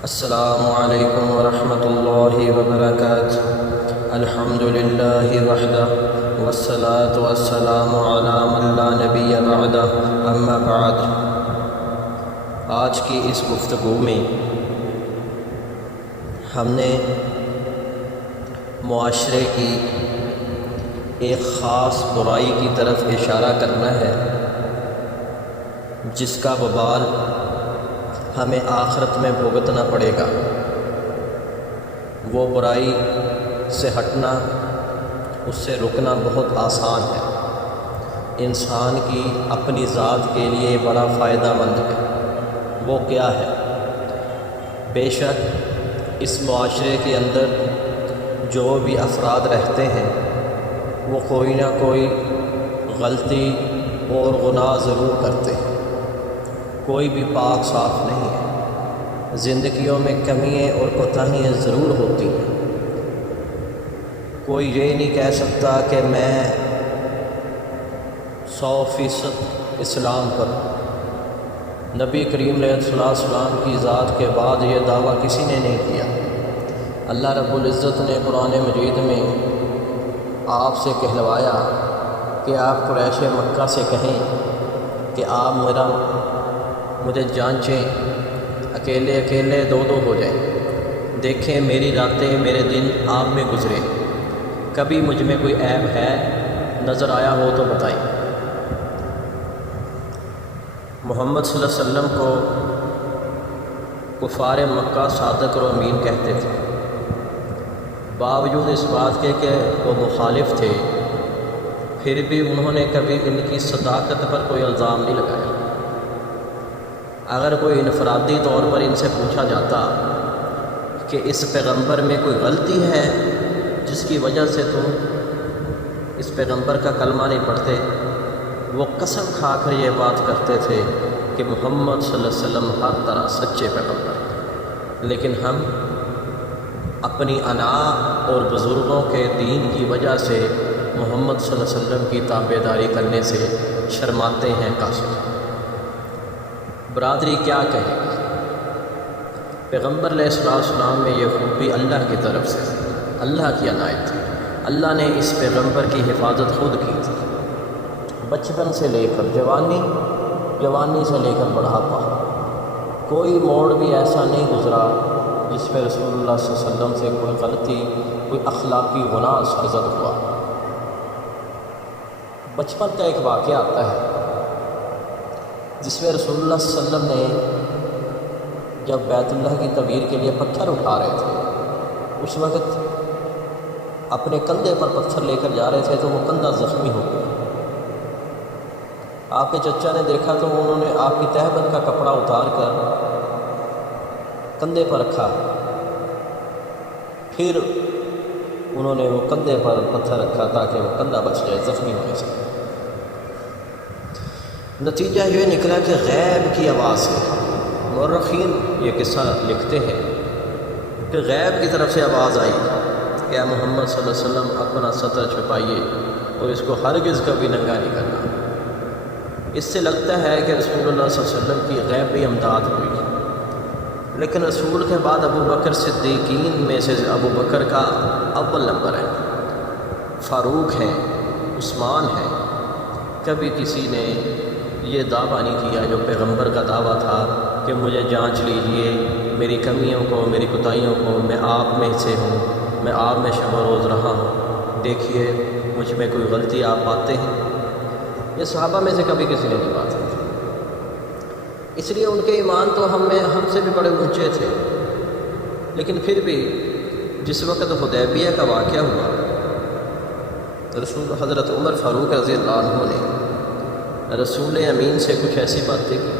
السلام علیکم ورحمۃ اللہ وبرکاتہ۔ الحمد للہ وحدہ والصلاة والسلام علی من لا نبی بعدہ، اما بعد۔ آج کی اس گفتگو میں ہم نے معاشرے کی ایک خاص برائی کی طرف اشارہ کرنا ہے جس کا وبال ہمیں آخرت میں بھگتنا پڑے گا۔ وہ برائی سے ہٹنا، اس سے رکنا بہت آسان ہے، انسان کی اپنی ذات کے لیے بڑا فائدہ مند ہے۔ وہ کیا ہے؟ بے شک اس معاشرے کے اندر جو بھی افراد رہتے ہیں وہ کوئی نہ کوئی غلطی اور گناہ ضرور کرتے ہیں، کوئی بھی پاک صاف نہیں ہے، زندگیوں میں کمیاں اور کوتاہیاں ضرور ہوتی ہیں۔ کوئی یہ نہیں کہہ سکتا کہ میں 100% اسلام پر۔ نبی کریم علیہ السلام کی ذات کے بعد یہ دعویٰ کسی نے نہیں کیا۔ اللہ رب العزت نے قرآن مجید میں آپ سے کہلوایا کہ آپ قریش مکہ سے کہیں کہ آپ مجھے جانچیں، اکیلے اکیلے دو ہو جائیں، دیکھیں میری راتیں میرے دن آپ میں گزرے، کبھی مجھ میں کوئی عیب ہے، نظر آیا ہو تو بتائیں۔ محمد صلی اللہ علیہ وسلم کو کفار مکہ صادق و امین کہتے تھے، باوجود اس بات کے کہ وہ مخالف تھے، پھر بھی انہوں نے کبھی ان کی صداقت پر کوئی الزام نہیں لگایا۔ اگر کوئی انفرادی طور پر ان سے پوچھا جاتا کہ اس پیغمبر میں کوئی غلطی ہے جس کی وجہ سے تم اس پیغمبر کا کلمہ نہیں پڑھتے، وہ قسم کھا کر یہ بات کرتے تھے کہ محمد صلی اللہ علیہ وسلم ہر طرح سچے پیغمبر ہیں، لیکن ہم اپنی انا اور بزرگوں کے دین کی وجہ سے محمد صلی اللہ علیہ وسلم کی تابعداری کرنے سے شرماتے ہیں، قاصر۔ برادری کیا کہے گی؟ پیغمبر علیہ السلام میں یہ خوبی اللہ کی طرف سے، اللہ کی عنایت تھی۔ اللہ نے اس پیغمبر کی حفاظت خود کی تھی، بچپن سے لے کر جوانی سے لے کر بڑھاپا، کوئی موڑ بھی ایسا نہیں گزرا جس پہ رسول اللہ صلی اللہ علیہ وسلم سے کوئی غلطی، کوئی اخلاقی گناہ سرزد ہوا۔ بچپن کا ایک واقعہ آتا ہے جس میں رسول اللہ صلی اللہ علیہ وسلم نے جب بیت اللہ کی تعمیر کے لیے پتھر اٹھا رہے تھے، اس وقت اپنے کندھے پر پتھر لے کر جا رہے تھے تو وہ کندھا زخمی ہو گیا۔ آپ کے چچا نے دیکھا تو انہوں نے آپ کی تہبند کا کپڑا اتار کر کندھے پر رکھا، پھر انہوں نے وہ کندھے پر پتھر رکھا تاکہ وہ کندھا بچ جائے زخمی ہونے سے۔ نتیجہ یہ نکلا کہ غیب کی آواز ہے۔ مورخین یہ قصہ لکھتے ہیں کہ غیب کی طرف سے آواز آئی کہ محمد صلی اللہ علیہ وسلم اپنا سطر چھپائیے اور اس کو ہرگز کبھی ننگا نہیں کرنا۔ اس سے لگتا ہے کہ رسول اللہ صلی اللہ علیہ وسلم کی غیبی امداد ہوئی، لیکن رسول کے بعد ابو بکر صدیقین میں سے ابو بکر کا اول نمبر ہے، فاروق ہیں، عثمان ہیں۔ کبھی کسی نے یہ دعویٰ نہیں کیا جو پیغمبر کا دعویٰ تھا کہ مجھے جانچ لیجئے، میری کمیوں کو، میری کوتاہیوں کو، میں آپ میں سے ہوں، میں آپ میں شب و روز رہا ہوں، دیکھیے مجھ میں کوئی غلطی آپ پاتے ہیں۔ یہ صحابہ میں سے کبھی کسی نے نہیں بات کی، اس لیے ان کے ایمان تو ہم سے بھی بڑے اونچے تھے۔ لیکن پھر بھی جس وقت حدیبیہ کا واقعہ ہوا، حضرت عمر فاروق رضی اللہ عنہ نے رسول امین سے کچھ ایسی باتیں کی،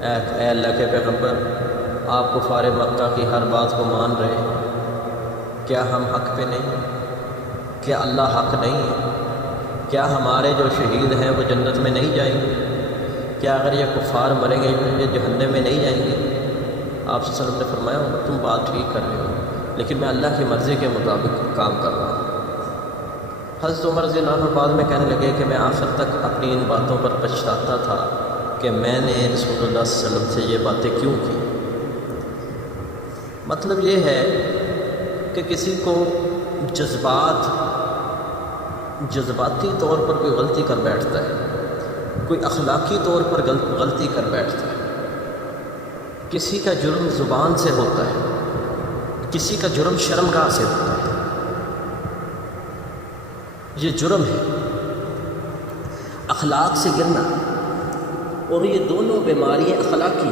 اے اللہ کے پیغمبر، آپ کفار مکہ کی ہر بات کو مان رہے ہیں، کیا ہم حق پہ نہیں ہیں؟ کیا اللہ حق نہیں ہے؟ کیا ہمارے جو شہید ہیں وہ جنت میں نہیں جائیں گے؟ کیا اگر یہ کفار مریں گے یہ جہنم میں نہیں جائیں گے؟ آپ صلی اللہ علیہ وسلم نے فرمایا تم بات ٹھیک کر رہے ہو، لیکن میں اللہ کی مرضی کے مطابق کام کر رہا ہوں۔ حضرت عمر رضی اللہ عنہ بعد میں کہنے لگے کہ میں آخر تک اپنی ان باتوں پر پچھتاتا تھا کہ میں نے رسول اللہ صلی اللہ علیہ وسلم سے یہ باتیں کیوں کی۔ مطلب یہ ہے کہ کسی کو جذباتی طور پر کوئی غلطی کر بیٹھتا ہے، کوئی اخلاقی طور پر غلطی کر بیٹھتا ہے، کسی کا جرم زبان سے ہوتا ہے، کسی کا جرم شرمگاہ سے ہوتا ہے، یہ جرم ہے اخلاق سے گرنا، اور یہ دونوں بیماریاں اخلاقی،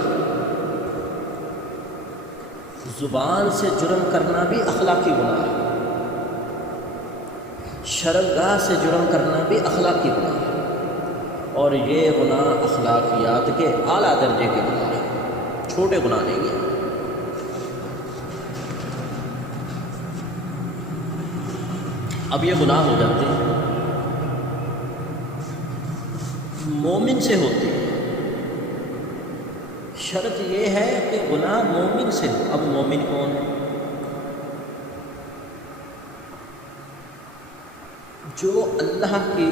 زبان سے جرم کرنا بھی اخلاقی گناہ ہے، شرمگاہ سے جرم کرنا بھی اخلاقی گناہ ہے، اور یہ گناہ اخلاقیات کے اعلیٰ درجے کے گناہ ہیں، چھوٹے گناہ نہیں ہیں۔ اب یہ گناہ ہو جاتے ہیں، مومن سے ہوتے ہیں، شرط یہ ہے کہ گناہ مومن سے ہو۔ اب مومن کون ہے؟ جو اللہ کی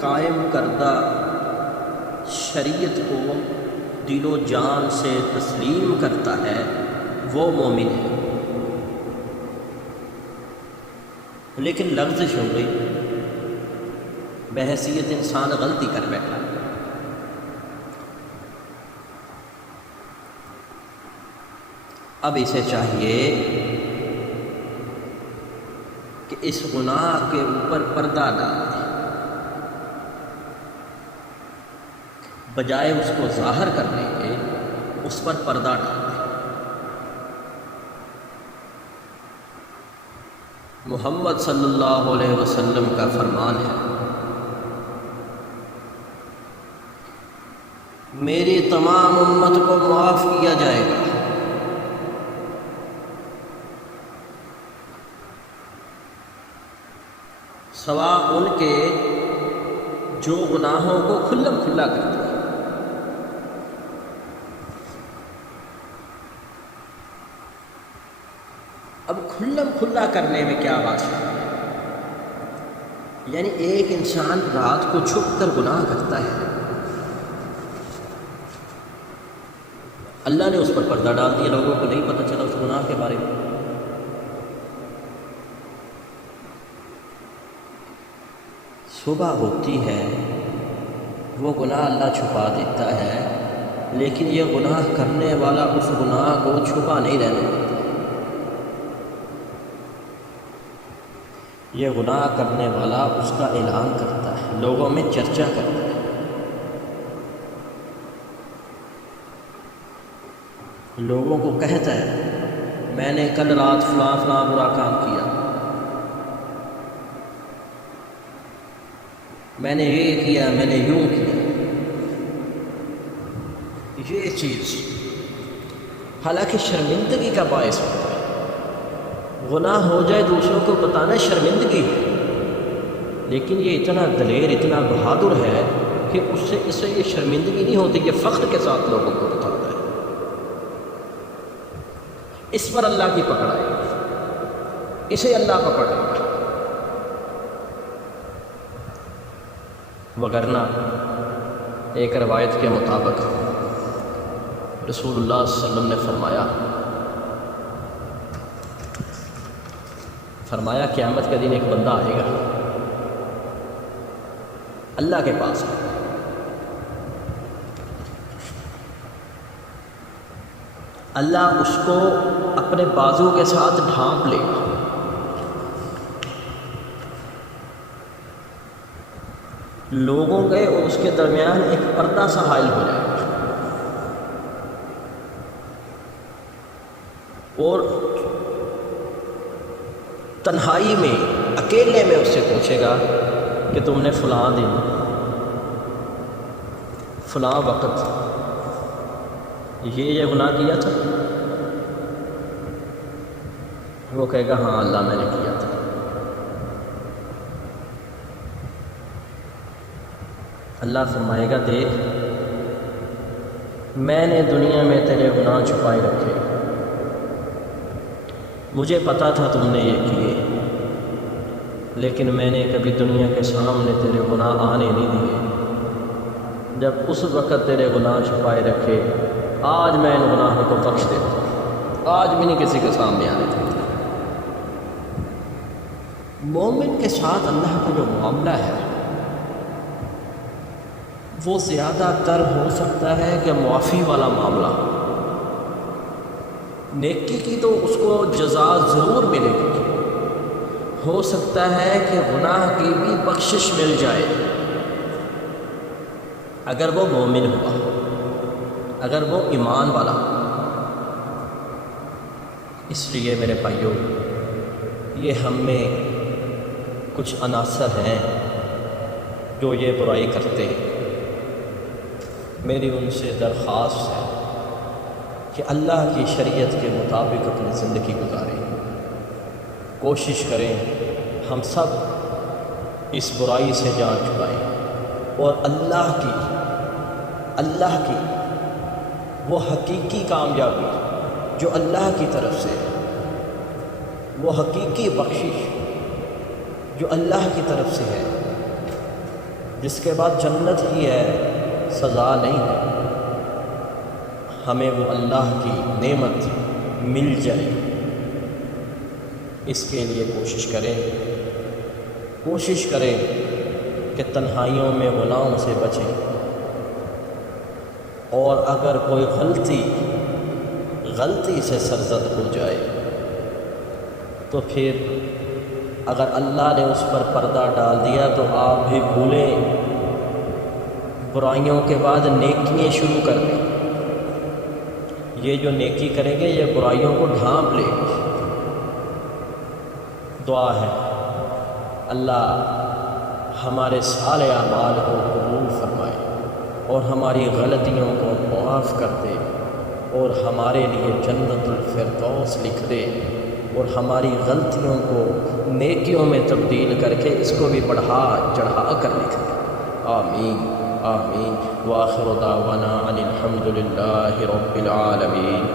قائم کردہ شریعت کو دل و جان سے تسلیم کرتا ہے وہ مومن ہے۔ لیکن لغزش ہو گئی، بحیثیت انسان غلطی کر بیٹھا، اب اسے چاہیے کہ اس گناہ کے اوپر پردہ ڈال دے، بجائے اس کو ظاہر کرنے کے اس پر پردہ ڈال دے۔ محمد صلی اللہ علیہ وسلم کا فرمان ہے، میری تمام امت کو معاف کیا جائے گا سوا ان کے جو گناہوں کو کھلم کھلا کرتے ہیں۔ اب کھلم کھلا کرنے میں کیا بات ہے؟ یعنی ایک انسان رات کو چھپ کر گناہ کرتا ہے، اللہ نے اس پر پردہ ڈال دیا، لوگوں کو نہیں پتہ چلا اس گناہ کے بارے میں۔ صبح ہوتی ہے وہ گناہ اللہ چھپا دیتا ہے، لیکن یہ گناہ کرنے والا اس گناہ کو چھپا نہیں رہنے دیتا، یہ گناہ کرنے والا اس کا اعلان کرتا ہے، لوگوں میں چرچا کرتا ہے، لوگوں کو کہتا ہے میں نے کل رات فلاں فلاں برا کام کیا، میں نے یہ کیا، میں نے یوں کیا۔ یہ چیز حالانکہ شرمندگی کا باعث ہوتا ہے، گناہ ہو جائے دوسروں کو بتانا شرمندگی ہے، لیکن یہ اتنا دلیر، اتنا بہادر ہے کہ اسے یہ شرمندگی نہیں ہوتی، یہ فخر کے ساتھ لوگوں کو بتاتا ہے۔ اس پر اللہ کی پکڑ آئے گی، اسے اللہ پکڑے گا، وگرنہ ایک روایت کے مطابق رسول اللہ صلی اللہ علیہ وسلم نے فرمایا قیامت کے دن ایک بندہ آئے گا اللہ کے پاس، اللہ اس کو اپنے بازو کے ساتھ ڈھانپ لے گا، لوگوں کے اور اس کے درمیان ایک پردہ سا حائل ہو جائے گا، اور تنہائی میں اکیلے میں اس سے پوچھے گا کہ تم نے فلاں دن فلاں وقت یہ گناہ کیا تھا؟ وہ کہے گا ہاں اللہ میں نے کیا تھا۔ اللہ فرمائے گا دیکھ میں نے دنیا میں تیرے گناہ چھپائے رکھے، مجھے پتا تھا تم نے یہ کیے، لیکن میں نے کبھی دنیا کے سامنے تیرے گناہ آنے نہیں دیے، جب اس وقت تیرے گناہ چھپائے رکھے، آج میں ان گناہوں کو بخش دیتا ہوں۔ آج بھی نہیں کسی کے سامنے آنے دیتے۔ مومن کے ساتھ اللہ کا جو معاملہ ہے وہ زیادہ تر ہو سکتا ہے کہ معافی والا معاملہ، نیکی کی تو اس کو جزا ضرور ملے گی، ہو سکتا ہے کہ گناہ کی بھی بخشش مل جائے اگر وہ مومن ہوا، اگر وہ ایمان والا۔ اس لیے میرے بھائیوں، یہ ہم میں کچھ عناصر ہیں جو یہ برائی کرتے ہیں، میری ان سے درخواست ہے کہ اللہ کی شریعت کے مطابق اپنی زندگی گزاریں، کوشش کریں ہم سب اس برائی سے جان چھڑائیں اور اللہ کی وہ حقیقی کامیابی جو اللہ کی طرف سے، وہ حقیقی بخشش جو اللہ کی طرف سے ہے، جس کے بعد جنت ہی ہے، سزا نہیں ہے، ہمیں وہ اللہ کی نعمت مل جائے، اس کے لیے کوشش کریں کہ تنہائیوں میں گناہوں سے بچیں، اور اگر کوئی غلطی سے سرزد ہو جائے تو پھر اگر اللہ نے اس پر پردہ ڈال دیا تو آپ بھی بھولیں، برائیوں کے بعد نیکیاں شروع کر دیں۔ یہ جو نیکی کریں گے یہ برائیوں کو ڈھانپ لے گی۔ دعا ہے اللہ ہمارے سارے اعمال کو قبول فرمائے اور ہماری غلطیوں کو معاف کر دے اور ہمارے لیے جنت الفردوس لکھ دے، اور ہماری غلطیوں کو نیکیوں میں تبدیل کر کے اس کو بھی بڑھا چڑھا کر لکھ دے۔ آمین آمین۔ وآخر دعوانا ان الحمد للہ رب العالمین۔